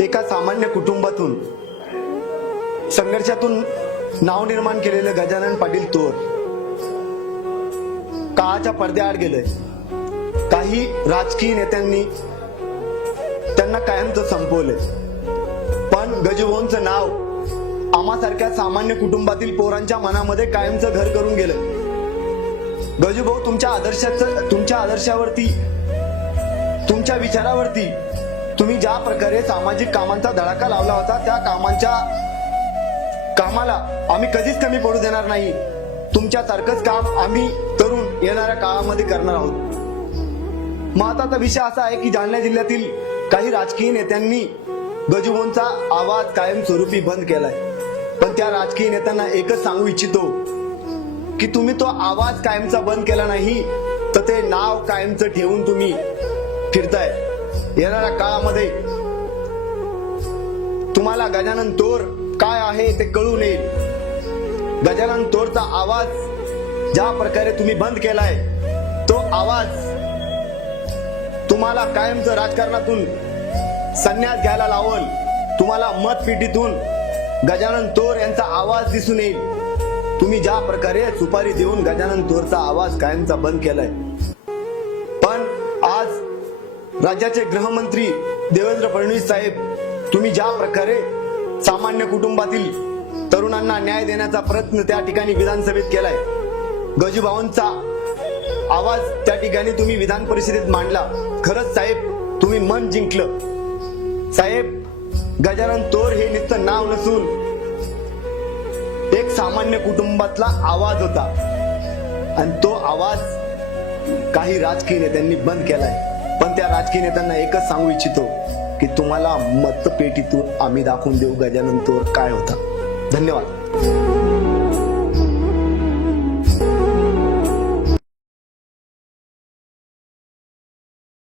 एका सामान्य कुटुंबातून संघर्षातून नाव निर्माण केलेले गजानन पाटील तोर काळाच्या पडद्याआड गेले। काही राजकीय नेत्यांनी त्यांना कायमचं संपवले, पण गजूभाऊंचं नाव आम्हासारख्या सामान्य कुटुंबातील पोरांच्या मनामध्ये कायमचं घर करून गेलं। गजूभाऊ तुमच्या आदर्शावरती, तुमच्या विचारावरती तुम्ही ज्या प्रकारे सामाजिक कामांचा धडाका लावला होता, त्या कामाला आम्ही कधीच कमी पडू देणार नाही। तुमच्यासारखंच काम आम्ही तरुण येणाऱ्या काळामध्ये करणार आहोत। महत्त्वाचा विषय असा आहे की जालना जिल्ह्यातील काही राजकीय नेत्यांनी गजूभाऊंचा आवाज कायमस्वरूपी बंद केलाय, पण त्या राजकीय नेत्यांना एकच सांगू इच्छितो की तुम्ही तो आवाज कायमचा बंद केला नाही, तर ते नाव कायमचं ठेवून तुम्ही फिरताय। येणाऱ्या काळामध्ये तुम्हाला गजानन तोर काय आहे ते कळून येईल। गजानन तोरचा आवाज ज्या प्रकारे तुम्ही बंद केलाय, तो आवाज तुम्हाला कायमचं राजकारणातून संन्यास घ्यायला लावल। तुम्हाला मतपेटीतून गजानन तोर यांचा आवाज दिसून येईल। तुम्ही ज्या प्रकारे सुपारी देऊन गजानन तोरचा आवाज कायमचा बंद केलाय, पण आज राज्याचे गृहमंत्री देवेंद्र फडणवीस साहेब तुम्ही ज्या प्रकारे सामान्य कुटुंबातील तरुणांना न्याय देण्याचा प्रयत्न त्या ठिकाणी विधानसभेत केलाय, गजूभाऊंचा आवाज त्या ठिकाणी तुम्ही विधान परिषदेत मांडला। खरंच साहेब तुम्ही मन जिंकलं। साहेब गजानन तोर हे नुसतं नाव नसून एक सामान्य कुटुंबातला आवाज होता, आणि तो आवाज काही राजकीय नेत्यांनी बंद केलाय। पण त्या राजकीय नेत्यांना एकच सांगू इच्छितो की तुम्हाला मतपेटीतून आम्ही दाखवून देऊ गजानन तोर काय होता। धन्यवाद।